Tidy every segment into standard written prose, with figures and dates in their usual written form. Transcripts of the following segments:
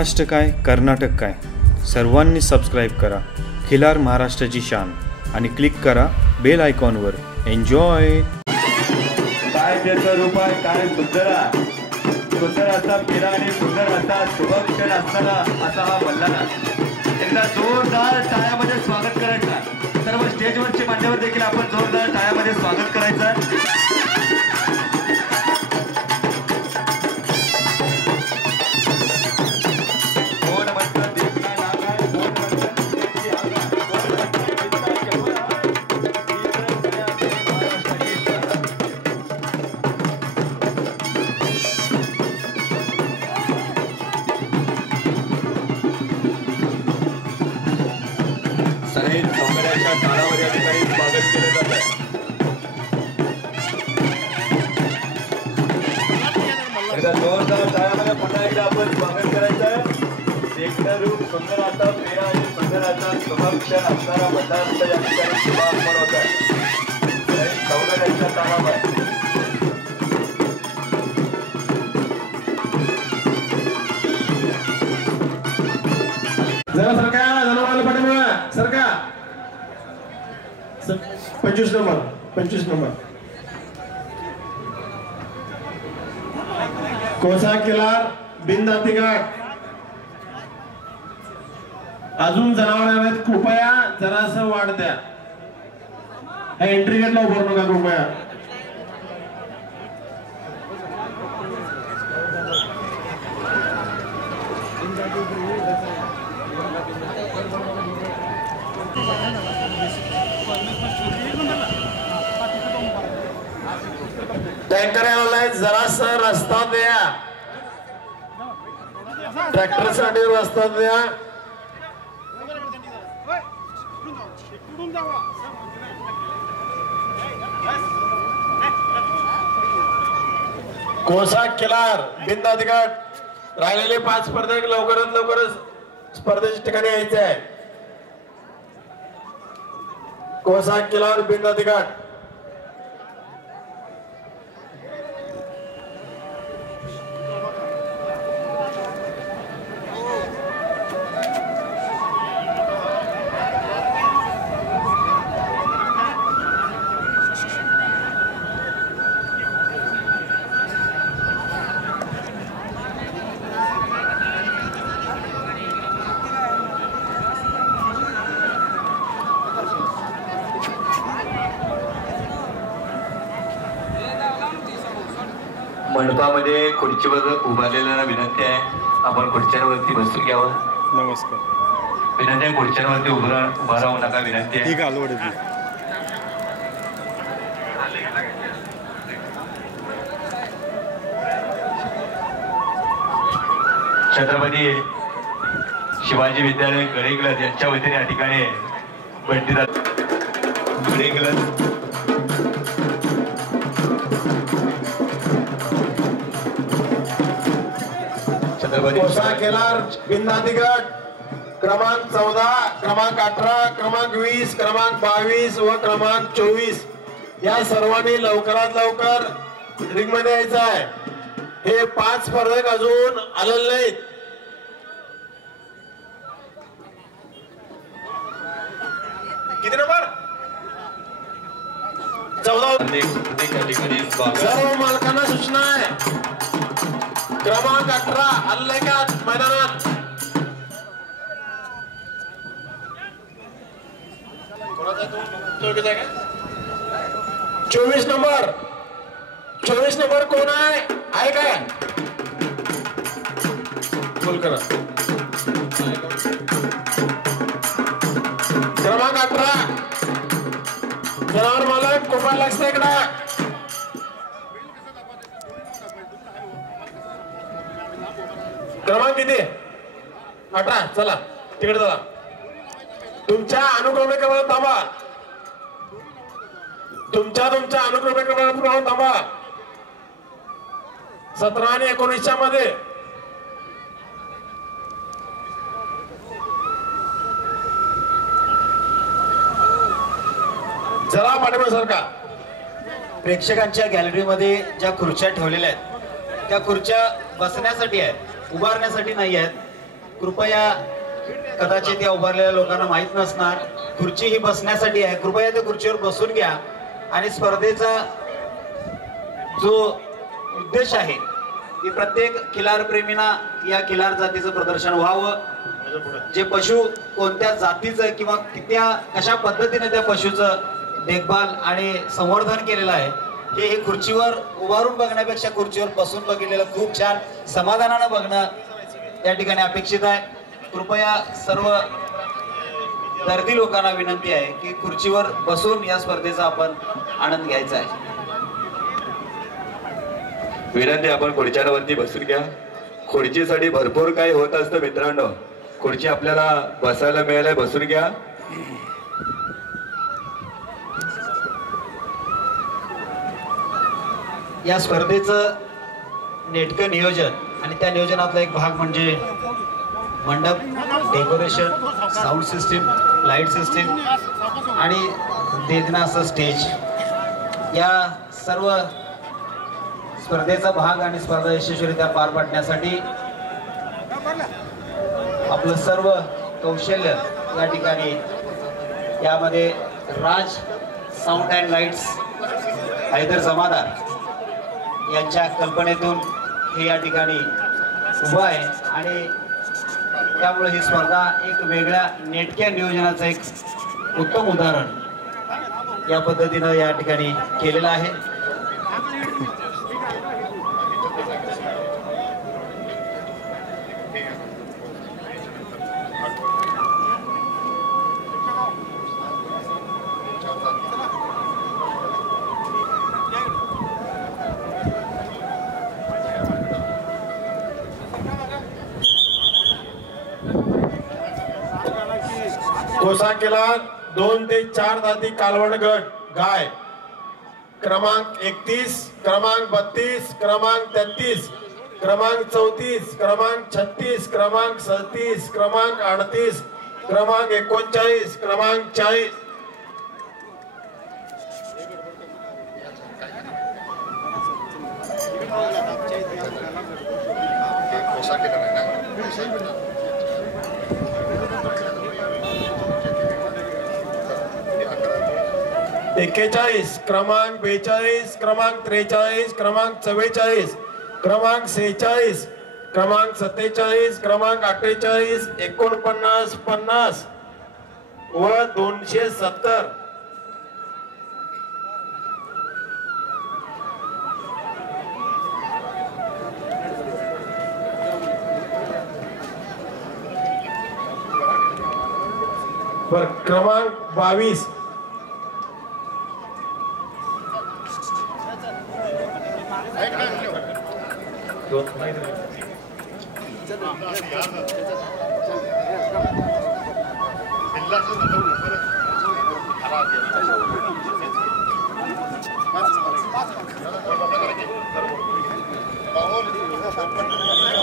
महाराष्ट्र काय कर्नाटक काय सर्वांनी सबस्क्राईब करा खिलार महाराष्ट्राची शान आणि क्लिक करा बेल आयकॉनवर. एन्जॉय. काय त्याचा रूप आहे काय सुंदरा सुंदर असा पेरा आणि सुंदर असा शुभक्षण असताना असा हा मल्हार. एकदा जोरदार टाळ्यामध्ये स्वागत करायचं. सर्व स्टेजवरचे मान्यवर देखील आपण जोरदार टाळ्यामध्ये स्वागत करायचं. टाळामध्ये या ठिकाणी स्वागत केले जात आहे. एकदा जोरदार टाळ्यामध्ये पुन्हा एकदा आपण स्वागत करायचं आहे. देखणं रूप सुंदर आता पेरा आणि सुंदर आता शुभक्षण असणारा मल्हारचा या ठिकाणी शुभागमन होत आहे. सौंदर्याच्या टाळामध्ये जरा सरका जनावराला पाठीमागे सरका. 25 नंबर कोसा किल्लार बिनदातीघाट. अजून जनावर आहेत कृपया जरासं वाढ द्या. एंट्री गेटला उभारू नका कृपया. टँकर आलाय जरासा रस्ता द्या. ट्रॅक्टर साठी रस्ता द्या. कोसा किल्लार बिनदातीघाट. राहिलेले 5 स्पर्धक लवकरात लवकरच स्पर्धेच्या ठिकाणी यायचे आहे. कोसा किल्लार बिनदातीघाट. मंडपामध्ये खुर्चीवर उभारलेल्यांना विनंती आहे आपण खुर्च्यांवरती बसून घ्यावं. नमस्कार. विनंती आहे खुर्च्यांवरती उभा राहू नका विनंती आहे. छत्रपती शिवाजी विद्यालय गडेगलज यांच्या वतीने या ठिकाणी बंटी गडेगलज कोसा किल्लार बिनदातीघाट क्रमांक 14 क्रमांक 18 क्रमांक 20 क्रमांक 22 व क्रमांक 24 या सर्वांनी लवकरात लवकर रिंग मध्ये यायचं आहे. हे 5 स्पर्धक अजून आलेले नाहीत. किती नंबर 14. सर्व मालकांना सूचना आहे. क्रमांक 18 आले का मैदानात. कोणाचा 24 नंबर कोण आहे काय बोल करा. क्रमांक 18 जनावर मालक कोपा लक्ष इकडा. क्रमांक किती 18. चला तिकडे चला. तुमच्या अनुक्रमे क्रमांक थांबा. तुमच्या अनुक्रमे क्रमांक थांबा. 17 आणि 19 मध्ये जरा पाठीमागे सरका. प्रेक्षकांच्या गॅलरीमध्ये ज्या खुर्च्या ठेवलेल्या आहेत त्या खुर्च्या बसण्यासाठी आहेत, उभारण्यासाठी नाही आहेत. कृपया, कदाचित या उभारलेल्या लोकांना माहित नसणार, खुर्ची ही बसण्यासाठी आहे. कृपया त्या खुर्चीवर बसून घ्या आणि स्पर्धेचा जो उद्देश आहे की प्रत्येक खिलार प्रेमींना या खिलार जातीचं प्रदर्शन व्हावं. जे पशु कोणत्या जातीचं किंवा कशा पद्धतीने त्या पशुचं देखभाल आणि संवर्धन केलेलं आहे हे खुर्चीवर उभारून बघण्यापेक्षा खुर्चीवर बसून बघितलेलं खूप छान समाधानानं बघणं या ठिकाणी अपेक्षित आहे. कृपया सर्व दर्दी लोकांना विनंती आहे की खुर्चीवर बसून या स्पर्धेचा आपण आनंद घ्यायचा आहे. विनंती, आपण खुर्च्यांवरती बसून घ्या. खुर्चीसाठी भरपूर काही होत असतं मित्रांनो. खुर्ची आपल्याला बसायला मिळायला, बसून घ्या. या स्पर्धेचं नेटकं नियोजन आणि त्या नियोजनातला एक भाग म्हणजे मंडप, decoration, sound system, light system आणि देखणं असं स्टेज. या सर्व स्पर्धेचा भाग आणि स्पर्धा यशस्वीरित्या पार पाडण्यासाठी आपलं सर्व कौशल्य या ठिकाणी यामध्ये राज साऊंड अँड लाईट्स हैदर जमादार यांच्या कल्पनेतून हे या ठिकाणी उभं आहे आणि त्यामुळे ही स्पर्धा एक वेगळ्या नेटक्या नियोजनाचं एक उत्तम उदाहरण या पद्धतीनं या ठिकाणी केलेलं आहे. कोसा किलार 2 ते 4 दाती कालवड गट गाय क्रमांक 31, क्रमांक 32, क्रमांक 33, क्रमांक 34, क्रमांक 36, क्रमांक 37, क्रमांक 38, क्रमांक 39, क्रमांक 40. एक्केचाळीस, क्रमांक 42, क्रमांक 43, क्रमांक 44, क्रमांक 46, क्रमांक 47, क्रमांक 48, 49, 50 व 270. क्रमांक 22.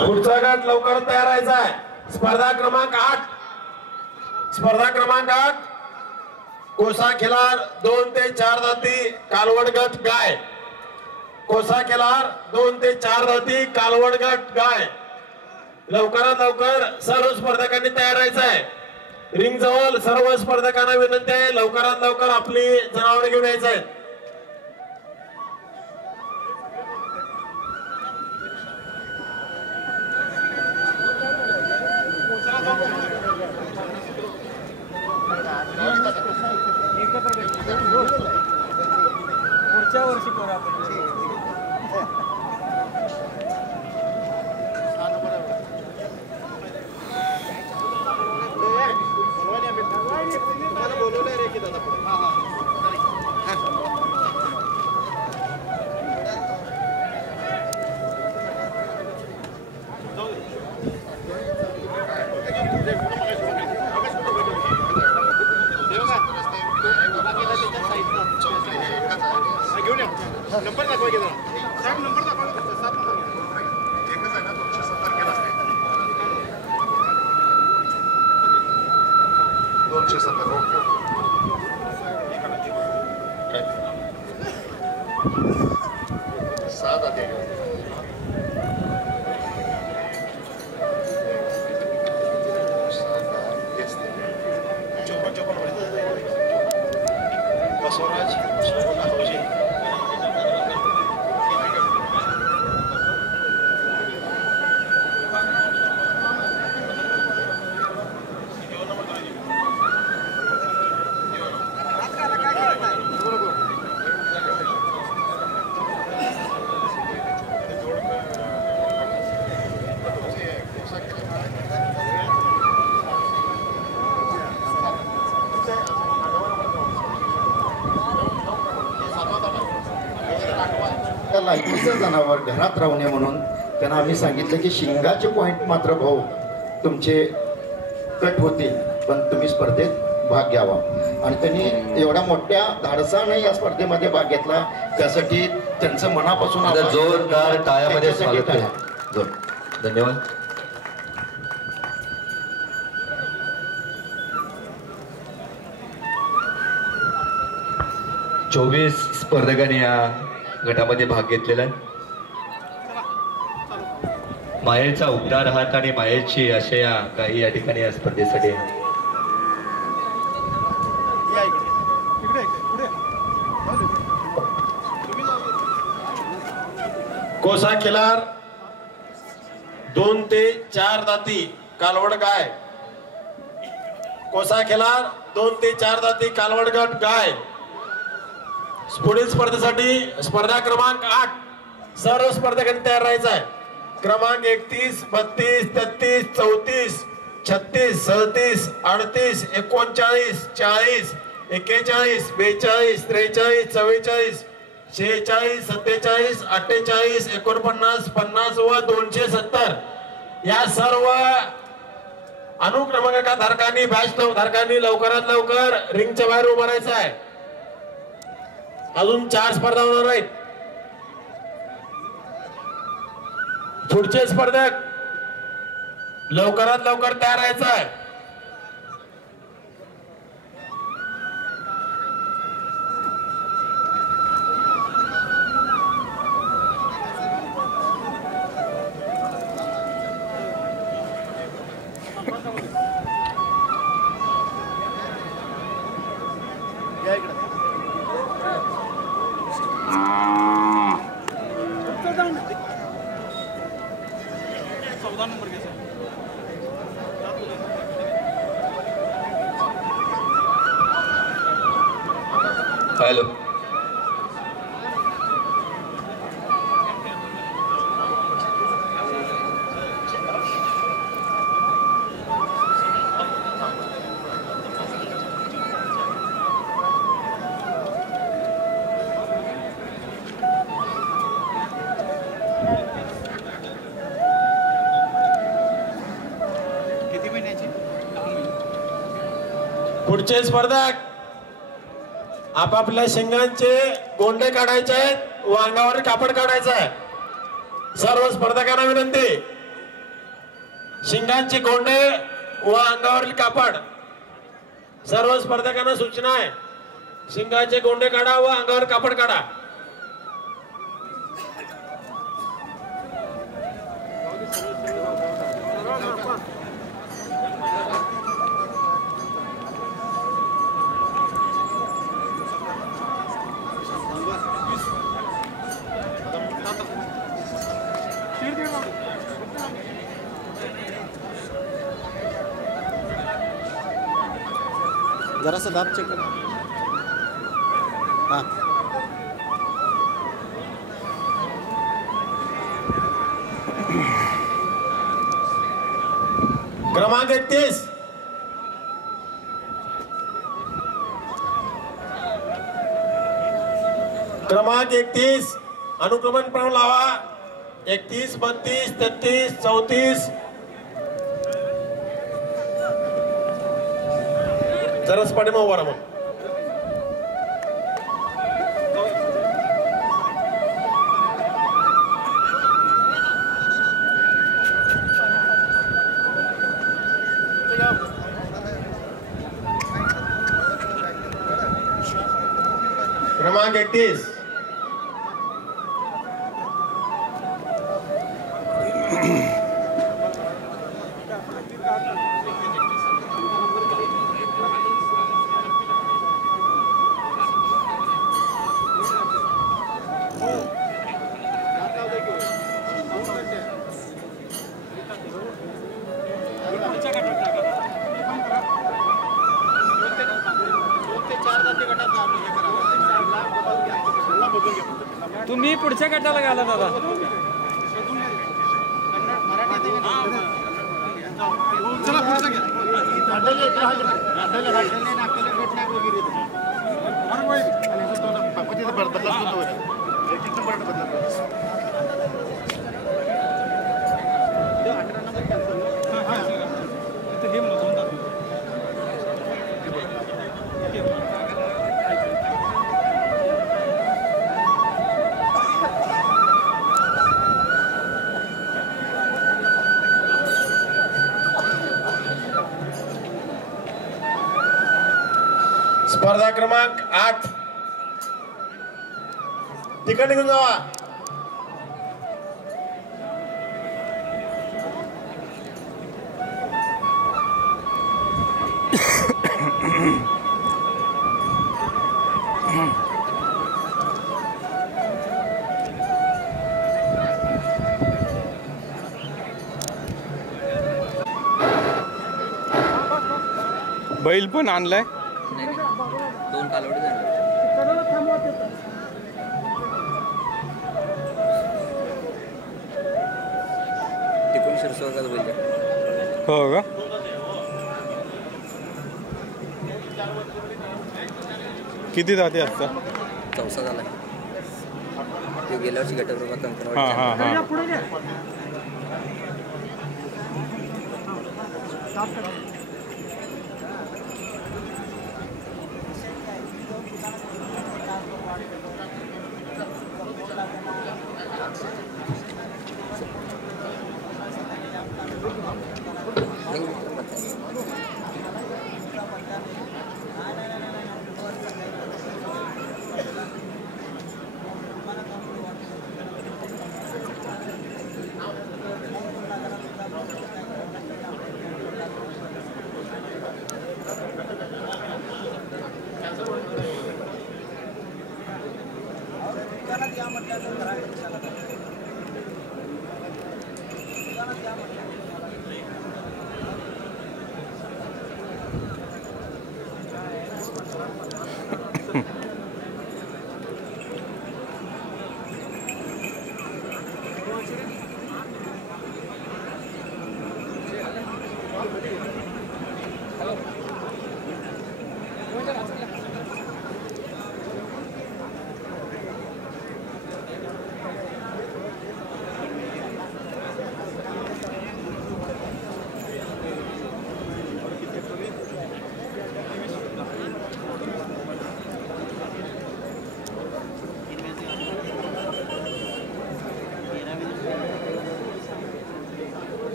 पुढचा गट लवकर तयार व्हायचा आहे. स्पर्धा क्रमांक 8. स्पर्धा क्रमांक 8 कोसा खिलार 2 ते 4 दाती कालवड गट गाय. कोसा खिलार 2 ते 4 दाती कालवड गट गाय. लवकरात लवकर सर्व स्पर्धकांनी तयार व्हायचं आहे. रिंग जवळ सर्व स्पर्धकांना विनंती आहे लवकरात लवकर आपली जनावरे घेऊन यायचं आहे. पुढच्या वर्षी करू आपण. बोलवलंय रे की दादा पुढे. घेऊन या नंबर दाखवा की साहेब. नंबर दाखवा. 7 नंबर एकच आहे ना. 270 केला असते. 270. ओके. साधा ते बसवराज नागोजी. लायकीचं जनावर घरात राहू नये म्हणून त्यांना आम्ही सांगितलं की शिंगाचे पॉईंट मात्र भाऊ तुमचे कट होतील, पण तुम्ही स्पर्धेत भाग घ्यावा. आणि त्यांनी एवढ्या मोठ्या धाडसाने या स्पर्धेमध्ये भाग घेतला, त्यासाठी त्यांचं मनापासून आता जोरदार टाळ्यामध्ये स्वागत त्यांच्यासाठी करा. जोर. धन्यवाद. चोवीस स्पर्धकांनी या गटामध्ये भाग घेतलेला आहे. मायेचा उबदार हात आणि मायेची आशया काही या ठिकाणी या स्पर्धेसाठी कोसा खिलार 2 ते 4 दाती कालवड गाय. कोसा खिलार 2 ते 4 दाती कालवड गट गाय. पुढील स्पर्धेसाठी स्पर्धा क्रमांक 8 सर्व स्पर्धकांनी तयार राहायचं आहे. क्रमांक 31, 32, 33, 34, 36, 37, 38, 39, 40, 41, 42, 43, 44, 46, 47, 48, 49, 50 व 270 या सर्व अनुक्रमांक धारकांनी बॅच धारकांनी लवकरात लवकर रिंगच्या बाहेर उभं राहायचं आहे. अजून 4 स्पर्धा होणार आहेत. पुढचे स्पर्धक लवकरात लवकर तयार राहायचं आहे. हॅलो. पुढचे स्पर्धक आपापल्या शिंगांचे गोंडे काढायचे आहेत व अंगावर कापड काढायचं आहे. सर्व स्पर्धकांना विनंती, शिंगांचे गोंडे व अंगावरील कापड. सर्व स्पर्धकांना सूचना आहे, शिंगाचे गोंडे काढा व अंगावर कापड काढा. जरासा दाब चेक करा. हां क्रमांक 31 क्रमांक 31 अनुक्रमण पण लावा. 31, 32, 33, 34 जराच पाठीमागे उभा राहा. क्रमांक 31 तुम्ही पुढच्या गटाला घाला दादा. चला पुढचं घ्या. स्पर्धा क्रमांक 8 तिकडे निघून जावा. बैल पण आणलाय. दोन कालवडे झाले. तिकडून शिरसोरला बैल. हो का? किती जाते आता? चौसा झाला. ते गेल्या वर्षी गटप्रभा कंकणवाडी. हां हां हां.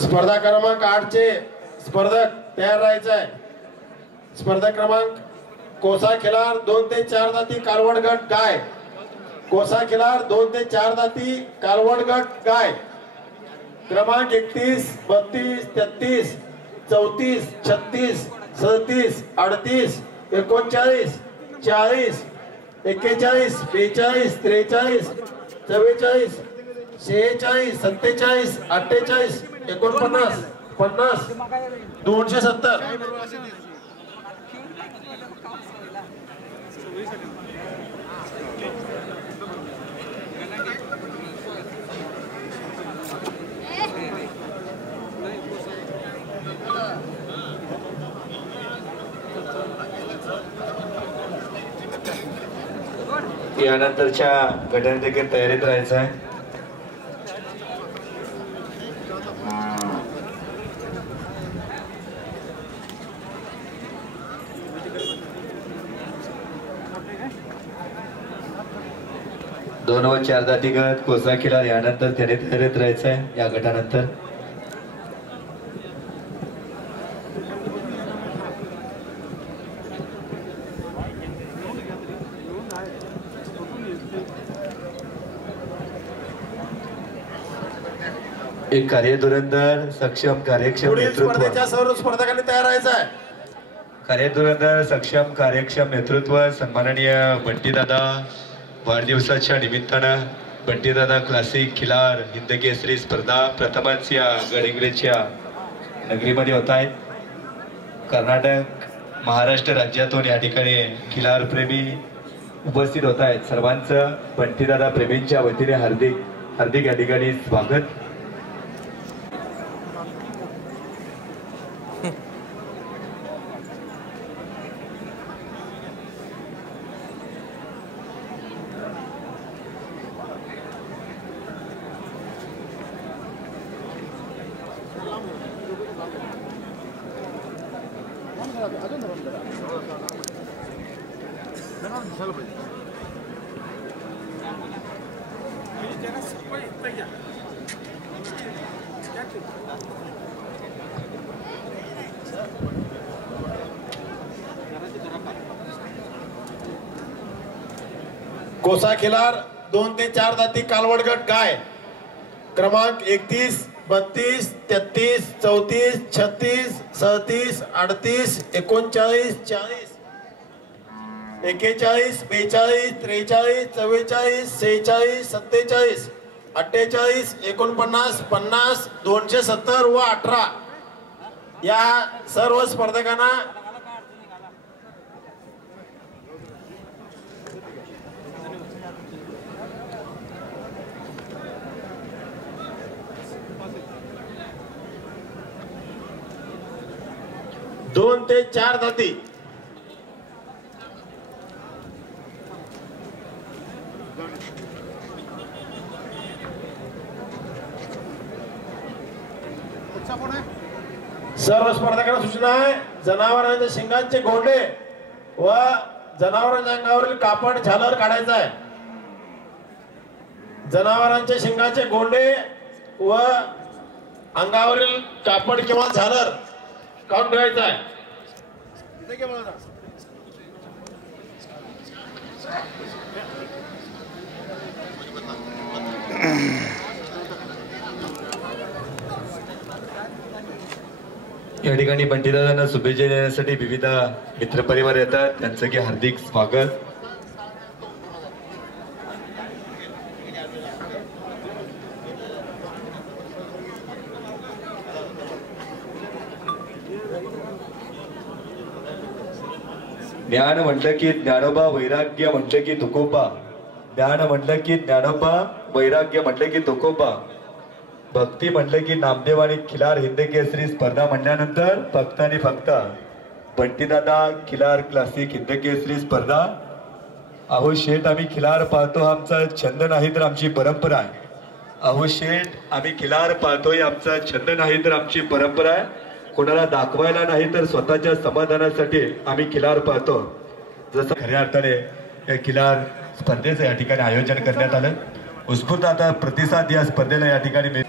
स्पर्धा क्रमांक 8 चे स्पर्धक तयार राहायचं आहे. स्पर्धा क्रमांक कोसा खिलार 2 ते 4 दाती कालवड गट गाय. कोसा खिलार 2 ते 4 दाती कालवड गट गाय. क्रमांक 31, 32, 33, 34, 36, 37, 38, 39, 40, 41, 42, 43, 44, 46, 47, 48, 49, 50, 270. यानंतरच्या गटाने देखील तयारीत राहायचं आहे. दोन व 4 दाती गट कोसा खिलार यानंतर त्याने तयारीत राहायचं आहे. या गटानंतर एक कार्यधुरंदर सक्षम कार्यक्षम पुढील नेतृत्व. स्पर्धेच्या सर्व स्पर्धकांनी तयार राहायचं आहे. कार्यधुरंदर सक्षम कार्यक्षम नेतृत्व सन्माननीय बंटीदादा वाढदिवसाच्या निमित्तानं बंटीदादा क्लासिक खिलार हिंदकेसरी स्पर्धा प्रथमच या गडहिंग्लजच्या नगरीमध्ये होत आहेत. कर्नाटक महाराष्ट्र राज्यातून या ठिकाणी खिलार प्रेमी उपस्थित होत आहेत. सर्वांचं बंटीदादा प्रेमींच्या वतीने हार्दिक हार्दिक या ठिकाणी स्वागत. कोसा खिलार 2 ते 4 दाती कालवड गट गाय क्रमांक 31, 32, 33, 34, 36, 37, 38, 39, 40, 41, 42, 43, 44, 46, 47, 48, 49, 50, 270 व 18 या सर्व स्पर्धकांना दोन ते 4 दाती सर्व स्पर्धकांना सूचना आहे. जनावरांच्या शिंगांचे गोंडे व जनावरांच्या अंगावरील कापड झालर काढायचा आहे. जनावरांच्या शिंगाचे गोंडे व अंगावरील कापड किंवा झालर काढून ठेवायचा आहे. या ठिकाणी बंटीदादांना शुभेच्छा देण्यासाठी विविध मित्रपरिवार येतात. त्यांचं की हार्दिक स्वागत. ज्ञान म्हटलं की ज्ञानोबा, वैराग्य म्हटलं की तुकोबा. ज्ञान म्हटलं की ज्ञानोबा, वैराग्य म्हटलं की तुकोबा. भक्ती म्हटलं की नामदेव आणि खिलार हिंदकेसरी स्पर्धा म्हणल्यानंतर फक्त आणि फक्त बंटीदादा खिलार क्लासिक हिंदकेसरी स्पर्धा. अहो शेठ, आम्ही खिलार पाहतो हा आमचा छंद नाही तर आमची परंपरा आहे. अहो शेठ, आम्ही खिलार पाहतोय आमचा छंद नाही तर आमची परंपरा आहे. कोणाला दाखवायला नाही तर स्वतःच्या समाधानासाठी आम्ही खिलार पाहतो. जसं खऱ्या अर्थाने या खिलार स्पर्धेचं या ठिकाणी आयोजन करण्यात आलं. उत्स्फूर्त आता प्रतिसाद या स्पर्धेला या ठिकाणी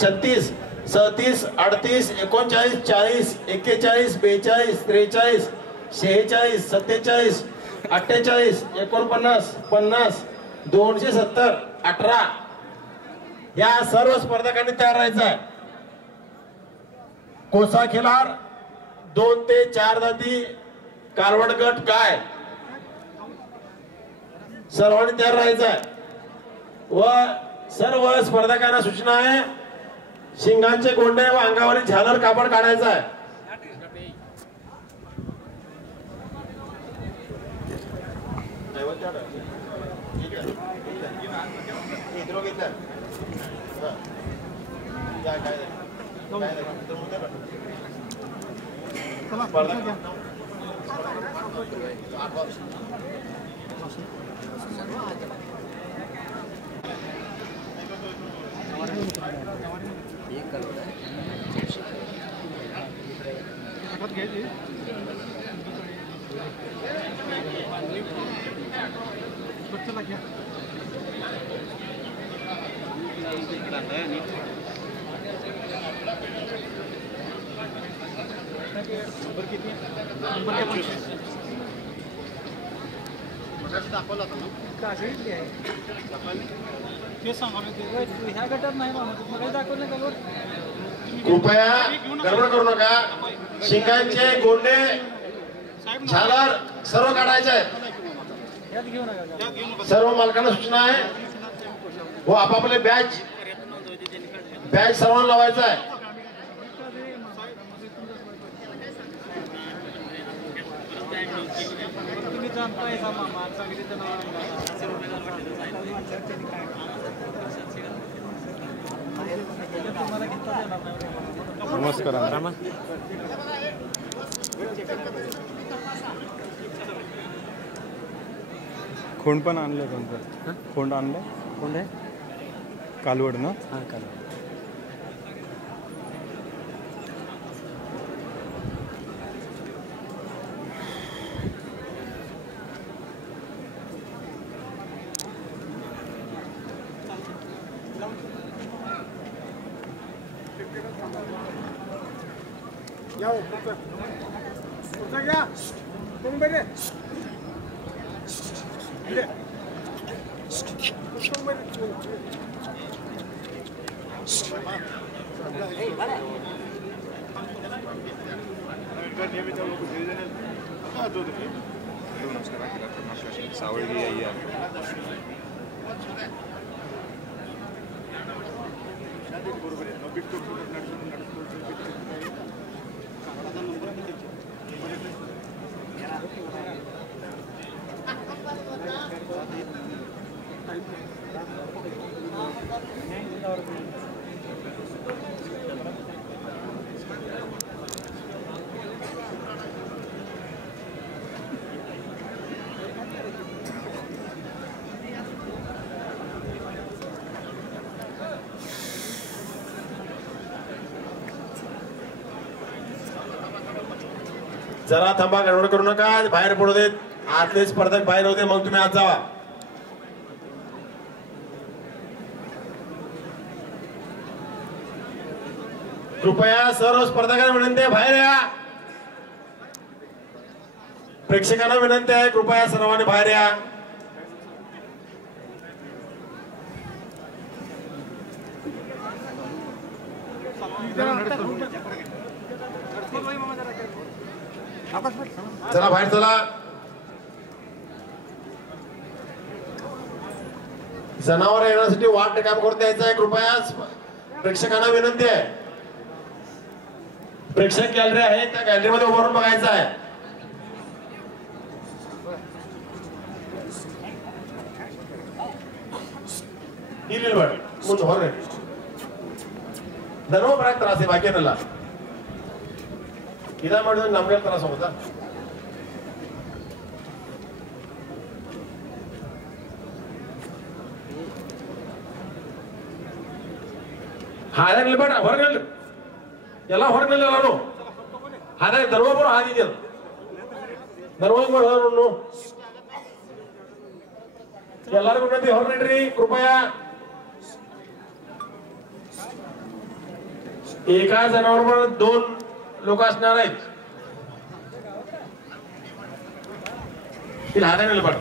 36, 37, 38, 39, 40, 41, 42, 43, 46, 47, 48, 49, 50, 270, 18 या सर्व स्पर्धकांनी तयार राहायचं आहे. कोसा खिलार 2 ते 4 दाती कालवड गट काय सर्वांनी तयार राहायचं आहे. व सर्व स्पर्धकांना सूचना आहे, शिंगांचे गोंडे व अंगावरील झालर कापड काढायचा आहे. एक कलर आहे. नंबर किती? नंबर दाखवला होता ना ते सांगावं ह्या गटात नाही मला दाखवलं का कृपया गडबड करू नका. शिंगांचे गोंडे झालर सर्व काढायचे आहेत. सर्व मालकांना सूचना आहे व आपापले बॅच सर्वांना लावायचा आहे. नमस्कार. खोंड पण आणलं कोणतं? खोंड आणलं? कोण आहे? कालवड ना? हां कालवड. सावळगी आई आहे. जरा थांबा, गडबड करू नका. बाहेर पडू देत. आतले स्पर्धक बाहेर होते, मग तुम्ही आत जावा. कृपया सर्व स्पर्धकांना विनंती आहे, बाहेर या. प्रेक्षकांना विनंती आहे, कृपया सर्वांनी बाहेर या. चला बाहेर चला. जनावर येण्यासाठी वाट काम करून द्यायचं आहे. कृपया प्रेक्षकांना विनंती आहे. प्रेक्षक गॅलरी आहे, त्या गॅलरीमध्ये उभारून बघायचं आहे. धर्म बराच त्रास आहे बाकीला. इदा म्हणून नमरेल त्रास होता. ಹಾಗೆ ನಿಲ್ಬೇಡ, ಹೊರಗೆ ನಿಲ್ರಿ ಎಲ್ಲ, ಹೊರಗೆ ನಿಲ್ಲ ಎಲ್ಲರೂ. ಹಾಗೆ ಧರ್ಮಪುರ ಹಾದಿದ್ಯಲ್ಲ, ಧರ್ಮಪುರ ಎಲ್ಲರಿಗೂ ವಿನಂತಿ, ಹೊರಗೆ ನಿಲ್ರಿ कृपया. एका जनावरावर 2 लोक असणार आहेत. तिला हाताने निलबड,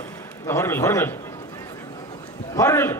ಹೊರಗೆ ನಿಲ್, ಹೊರಗೆ ನಿಲ್, ಹೊರಗೆ ನಿಲ್.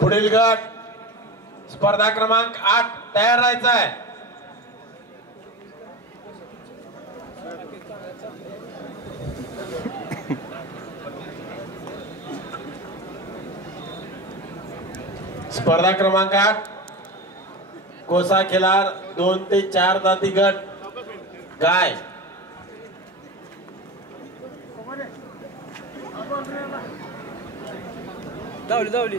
पुढील गट स्पर्धा क्रमांक 8 तयार राहायचा आहे. स्पर्धा क्रमांक 8 कोसा खिलार 2 ते 4 जाती गट गाय. धावली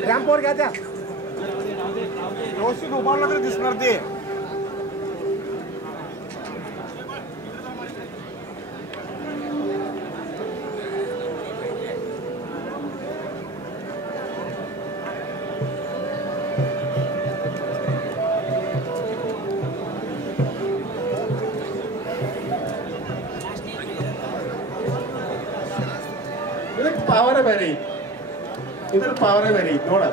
रॅम्पवर घ्या त्या व्यवस्थित उभारला तरी दिसणार ते. पावर है मेरी इधर पावर है मेरी थोड़ा.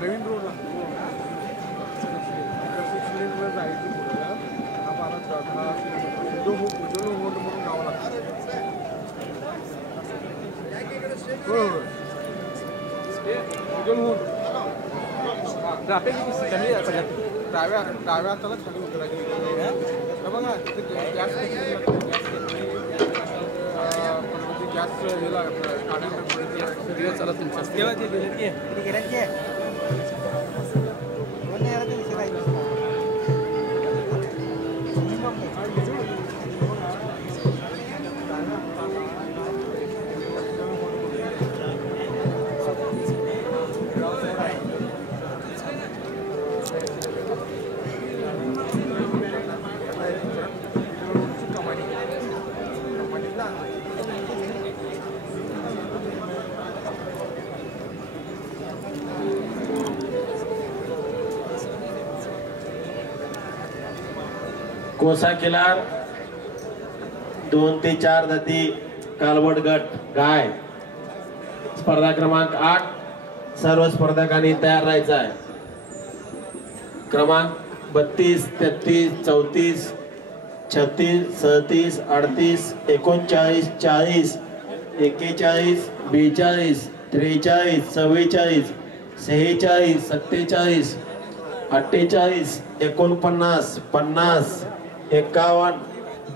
नवीन रोडला जायचं म्हणून गावाला डाव्या हाताला खाली उतरायची बघा गॅस गॅस हेला काढायला चला तुमच्या कोसा खिलार 2 ते 4 जाती कालवड गट गाय. स्पर्धा क्रमांक 8 सर्व स्पर्धकांनी तयार राहायचं आहे. क्रमांक 32, 33, 34, 36, 37, 38, 39, 40, 41, 42, 43, 44, 46, 47, 48, 49, 50, 51,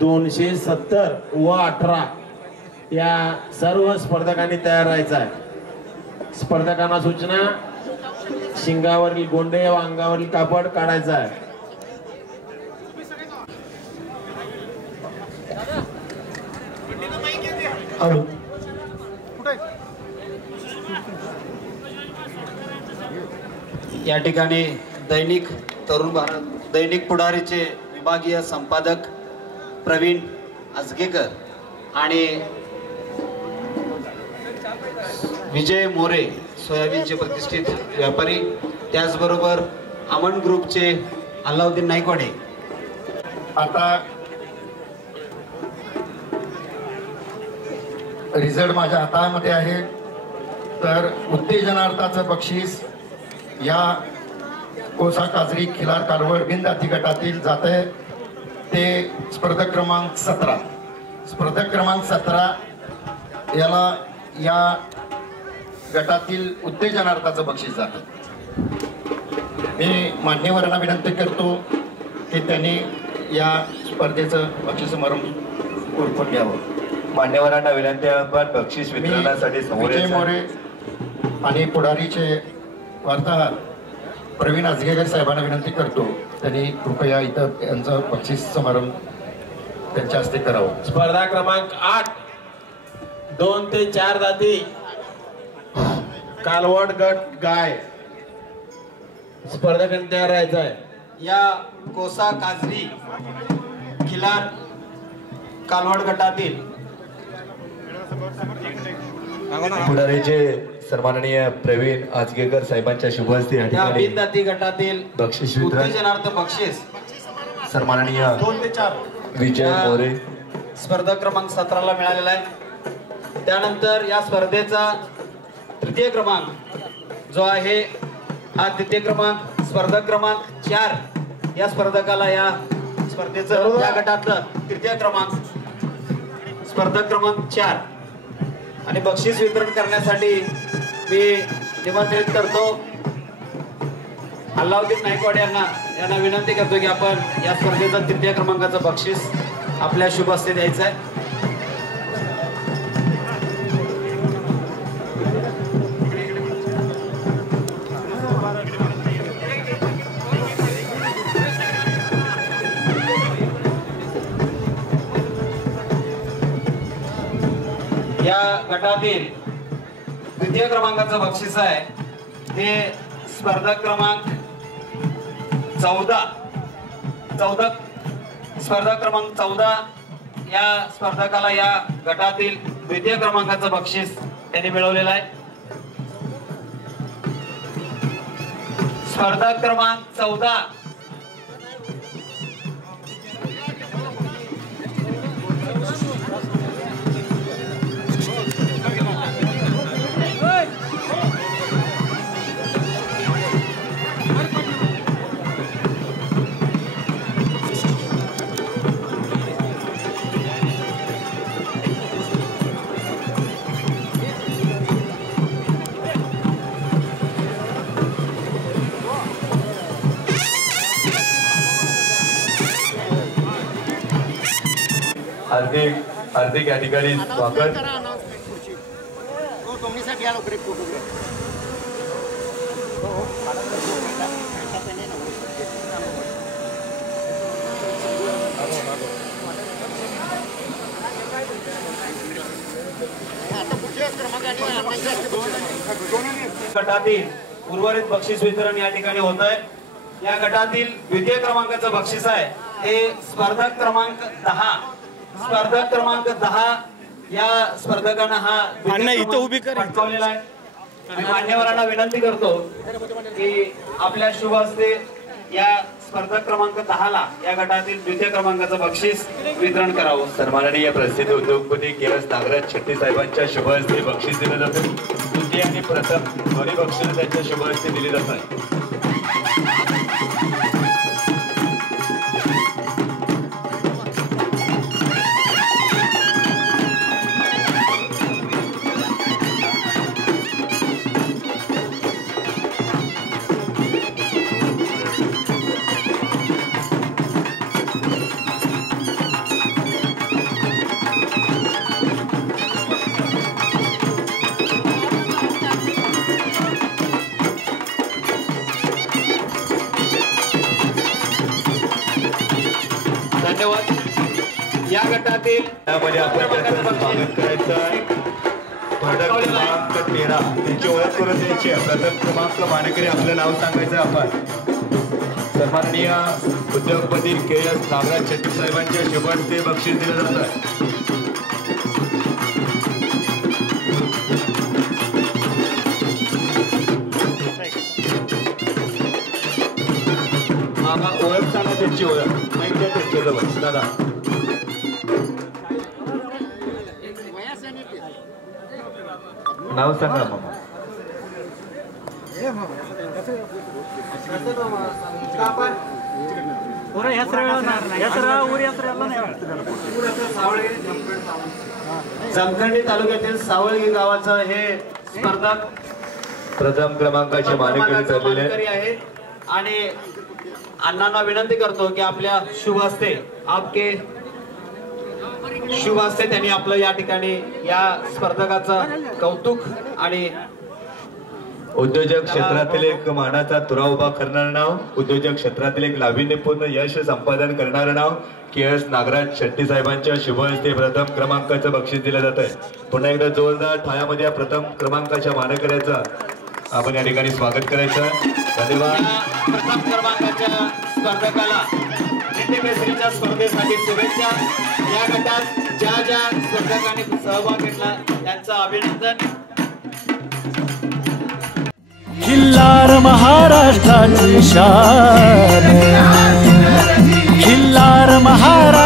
270 व 18 या सर्व स्पर्धकांनी तयार राहायचं आहे. स्पर्धकांना सूचना शिंगावरील गोंडे व अंगावरील कापड काढायचा आहे. या ठिकाणी दैनिक तरुण भारत दैनिक पुढारीचे विभागीय संपादक प्रवीण आजगेकर आणि विजय मोरे सोयाबीनचे प्रतिष्ठित व्यापारी, त्याचबरोबर अमन ग्रुपचे अल्लाउद्दीन नाईकवाडे. आता रिझल्ट माझ्या हातामध्ये आहे. तर उत्तेजनार्थाचं बक्षीस या कोसा काजरी खिलार कालवड बिनदाती गटातील जाते ते स्पर्धक क्रमांक 17. स्पर्धक क्रमांक 17 याला या गटातील उत्तेजनार्थाचं बक्षीस जातं. मी मान्यवरांना विनंती करतो की त्यांनी या स्पर्धेचं बक्षीस समारंभ उरकून घ्यावं. मान्यवरांना विनंती आहे आपण बक्षीस मी वितरणासाठी समोर विजय यायचं. मोरे आणि पुढारीचे वार्ताहर प्रवीण आजगेकर साहेबांना विनंती करतो त्यांनी कृपया इथं यांचं बक्षीस समारंभ त्यांच्या हस्ते करावं. स्पर्धा क्रमांक 8 2 ते 4 जाती कालवड गट गाय स्पर्धकांनी तयार राहायचं आहे. या कोसा काजरी खिलार कालवड गटातील पुढारीचे सन्माननीय प्रवीण आजगेकर साहेबांच्या शुभ हस्ते या या ठिकाणी बिनदाती गटातील बक्षीस वितरण उत्तेजनार्थ बक्षीस सन्माननीय 2 ते 4 विजय या मोरे स्पर्धा क्रमांक 17 ला मिळालेला आहे. त्यानंतर या स्पर्धेचा तृतीय क्रमांक जो आहे हा तृतीय क्रमांक स्पर्धा क्रमांक 4 या स्पर्धकाला या स्पर्धेचं या गटातलं तृतीय क्रमांक स्पर्धा क्रमांक 4 आणि बक्षीस वितरण करण्यासाठी मी निमंत्रित करतो अल्लाउद्दीन नायकवाड यांना विनंती करतो की आपण या स्पर्धेचं तृतीय क्रमांकाचं बक्षीस आपल्या शुभ हस्ते द्यायचं आहे. या गटातील द्वितीय क्रमांकाचं बक्षीस आहे ते स्पर्धा क्रमांक 14 स्पर्धा क्रमांक 14 या स्पर्धकाला या गटातील द्वितीय क्रमांकाचं बक्षीस त्यांनी मिळवलेलं आहे. स्पर्धा क्रमांक 14 हार्दिक या ठिकाणी स्वागत. गटातील उर्वरित बक्षीस वितरण या ठिकाणी होत आहे. या गटातील द्वितीय क्रमांकाचं बक्षीस आहे ते स्पर्धा क्रमांक 10 या स्पर्धकांना हा पटकावलेला आहे. आणि मान्यवरांना विनंती करतो की आपल्या शुभ हस्ते या स्पर्धा क्रमांक 10 ला या गटातील द्वितीय क्रमांकाचं बक्षीस वितरण करावं. सन्माननीय प्रसिद्ध उद्योगपती केएस नागराज शेट्टी साहेबांच्या शुभ हस्ते बक्षीस दिलं जातं. द्वितीय आणि प्रथम दोन्ही बक्षीस त्यांच्या शुभ हस्ते दिली जातात. या गटातील त्यामध्ये आपण स्वागत करायचं आहे. स्पर्धा क्रमांक 13 त्यांची ओळख करून द्यायची आहे. प्रथम क्रमांक मानकरी आपलं नाव सांगायचं आपण. सन्माननीय उद्योगपती केएस नागराज शेट्टी साहेबांच्या शुभ हस्ते बक्षीस दिलं जातं. ओळख सांगा त्यांची ओळख माहिती आहे त्यांच्याजवळ दादा. नाव सांगा मामा. जमखंडी तालुक्यातील सावळगी गावाचं हे स्पर्धक प्रथम क्रमांकाचे मानकरी ठरलेले आहे. आणि अण्णांना विनंती करतो की आपल्या शुभ हस्ते शुभ हस्ते त्यांनी आपलं या ठिकाणी या स्पर्धकाचं कौतुक आणि उद्योजक क्षेत्रातील एक मानाचा तुरा उभा करणारं नाव, उद्योजक क्षेत्रातील एक नाविन्यपूर्ण यश संपादन करणारं नाव KS नागराज शेट्टी साहेबांच्या शुभ हस्ते प्रथम क्रमांकाचं बक्षीस दिलं जात आहे. पुन्हा एकदा जोरदार ठाण्यामध्ये प्रथम क्रमांकाच्या मानकऱ्याचं आपण या ठिकाणी स्वागत करायचं. धन्यवाद. प्रथम क्रमांकाच्या स्पर्धकाला नित्य केसरीच्या स्पर्धेसाठी शुभेच्छा. या गटात ज्या स्पर्धकांनी सहभाग घेतला त्यांचं अभिनंदन. खिल्लार महाराष्ट्राची शान, खिल्लार महाराष्ट्र